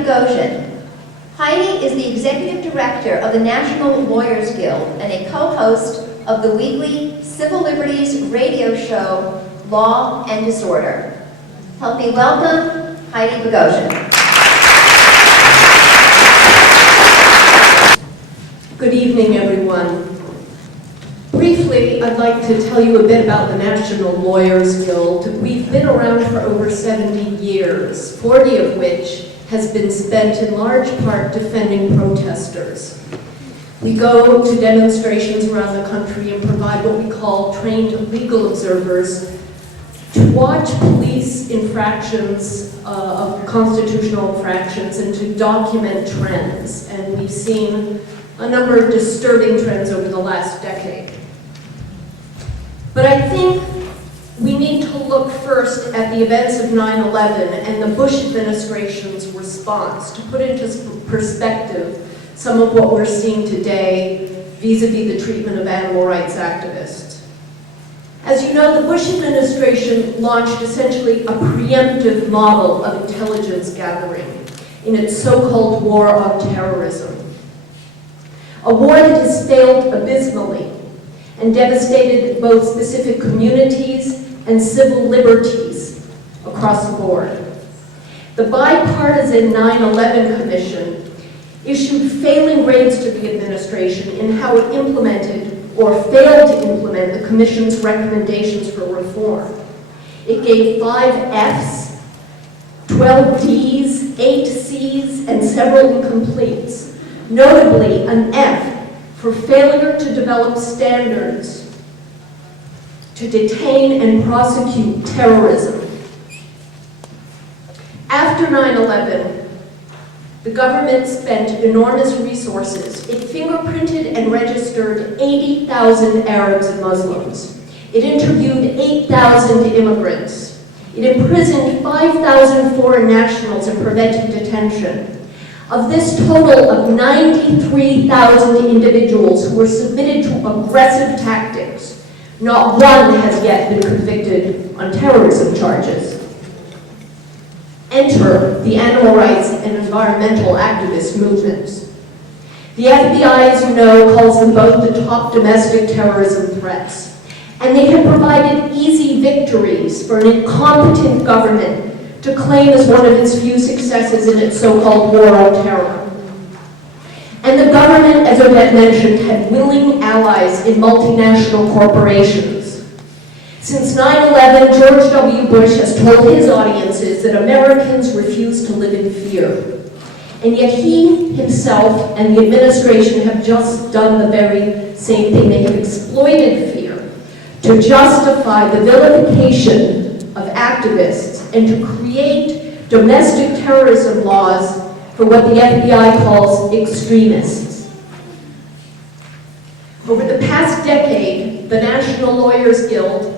Boghosian. Heidi is the Executive Director of the National Lawyers Guild and a co-host of the weekly Civil Liberties radio show, Law and Disorder. Help me welcome Heidi Boghosian. Good evening, everyone. Briefly, I'd like to tell you a bit about the National Lawyers Guild. We've been around for over 70 years, 40 of which has been spent in large part defending protesters. We go to demonstrations around the country and provide what we call trained legal observers to watch police infractions of constitutional infractions and to document trends. And we've seen a number of disturbing trends over the last decade. But I think we need to look first at the events of 9/11 and the Bush administration's response to put into perspective some of what we're seeing today vis-a-vis the treatment of animal rights activists. As you know, the Bush administration launched essentially a preemptive model of intelligence gathering in its so-called war on terrorism. A war that has failed abysmally and devastated both specific communities and civil liberties across the board. The bipartisan 9/11 Commission issued failing grades to the administration in how it implemented or failed to implement the Commission's recommendations for reform. It gave 5 Fs, 12 Ds, 8 Cs, and several incompletes. Notably, an F for failure to develop standards to detain and prosecute terrorism. After 9/11, the government spent enormous resources. It fingerprinted and registered 80,000 Arabs and Muslims. It interviewed 8,000 immigrants. It imprisoned 5,000 foreign nationals and prevented detention. Of this total of 93,000 individuals who were submitted to aggressive tactics, not one has yet been convicted on terrorism charges. Enter the animal rights and environmental activist movements. The FBI, as you know, calls them both the top domestic terrorism threats, and they have provided easy victories for an incompetent government to claim as one of its few successes in its so-called war on terror. And the government, as Odette mentioned, had willing allies in multinational corporations. Since 9/11, George W. Bush has told his audiences that Americans refuse to live in fear. And yet he himself and the administration have just done the very same thing. They have exploited fear to justify the vilification of activists and to create domestic terrorism laws for what the FBI calls extremists. Over the past decade, the National Lawyers Guild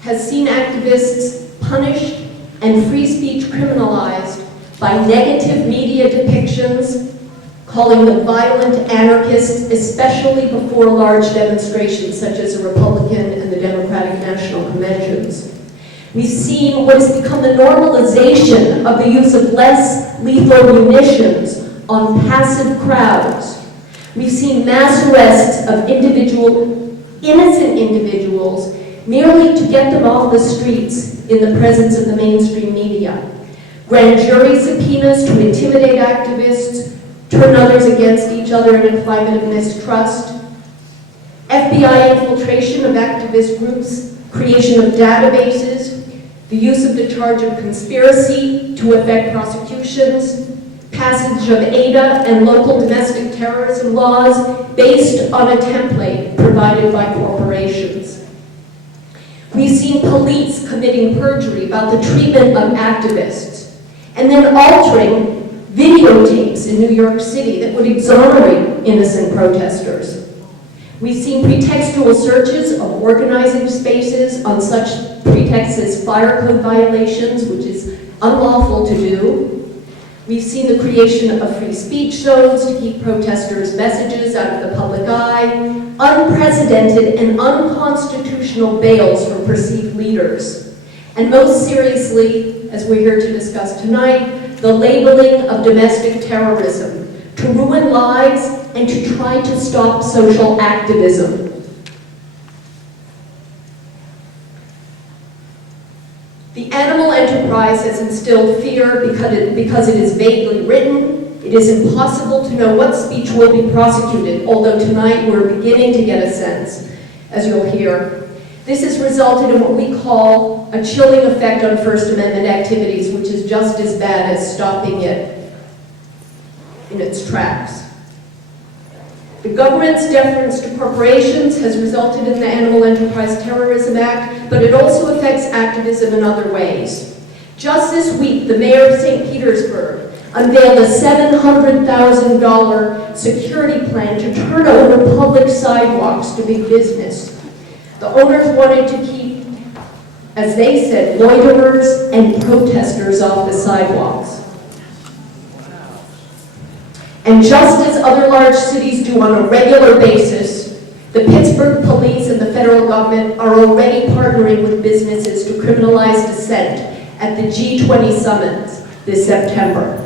has seen activists punished and free speech criminalized by negative media depictions, calling them violent anarchists, especially before large demonstrations such as the Republican and the Democratic National Conventions. We've seen what has become the normalization of the use of less lethal munitions on passive crowds. We've seen mass arrests of innocent individuals merely to get them off the streets in the presence of the mainstream media. Grand jury subpoenas to intimidate activists, turn others against each other in a climate of mistrust. FBI infiltration of activist groups, creation of databases, the use of the charge of conspiracy to effect prosecutions, passage of ADA and local domestic terrorism laws based on a template provided by corporations. We've seen police committing perjury about the treatment of activists and then altering videotapes in New York City that would exonerate innocent protesters. We've seen pretextual searches of organizing spaces on such pretexts as fire code violations, which is unlawful to do. We've seen the creation of free speech zones to keep protesters' messages out of the public eye, unprecedented and unconstitutional bails for perceived leaders, and most seriously, as we're here to discuss tonight, the labeling of domestic terrorism, to ruin lives and to try to stop social activism. The animal enterprise has instilled fear because it is vaguely written. It is impossible to know what speech will be prosecuted, although tonight we're beginning to get a sense, as you'll hear. This has resulted in what we call a chilling effect on First Amendment activities, which is just as bad as stopping it in its tracks. The government's deference to corporations has resulted in the Animal Enterprise Terrorism Act, but it also affects activism in other ways. Just this week, the mayor of St. Petersburg unveiled a $700,000 security plan to turn over public sidewalks to big business. The owners wanted to keep, as they said, loiterers and protesters off the sidewalks. And just as other large cities do on a regular basis, the Pittsburgh police and the federal government are already partnering with businesses to criminalize dissent at the G20 summit this September.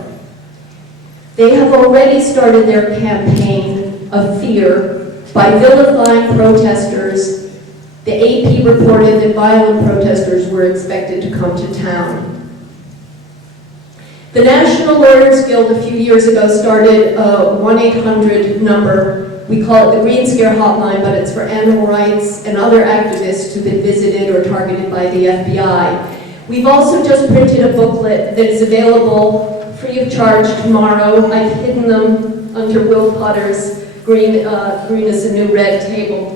They have already started their campaign of fear by vilifying protesters. The AP reported that violent protesters were expected to come to town. The National Lawyers Guild a few years ago started a 1-800 number. We call it the Green Scare Hotline, but it's for animal rights and other activists who've been visited or targeted by the FBI. We've also just printed a booklet that is available free of charge tomorrow. I've hidden them under Will Potter's Green is a New Red table.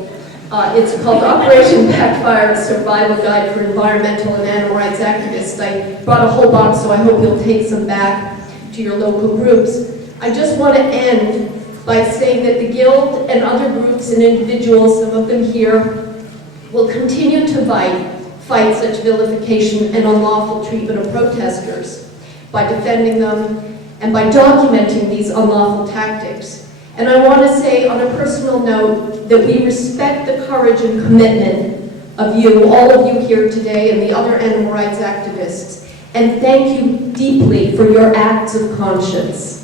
It's called Operation Backfire, a Survival Guide for Environmental and Animal Rights Activists. I brought a whole box, so I hope you'll take some back to your local groups. I just want to end by saying that the Guild and other groups and individuals, some of them here, will continue to fight such vilification and unlawful treatment of protesters by defending them and by documenting these unlawful tactics. And I want to say on a personal note that we respect the courage and commitment of you, all of you here today, and the other animal rights activists, and thank you deeply for your acts of conscience.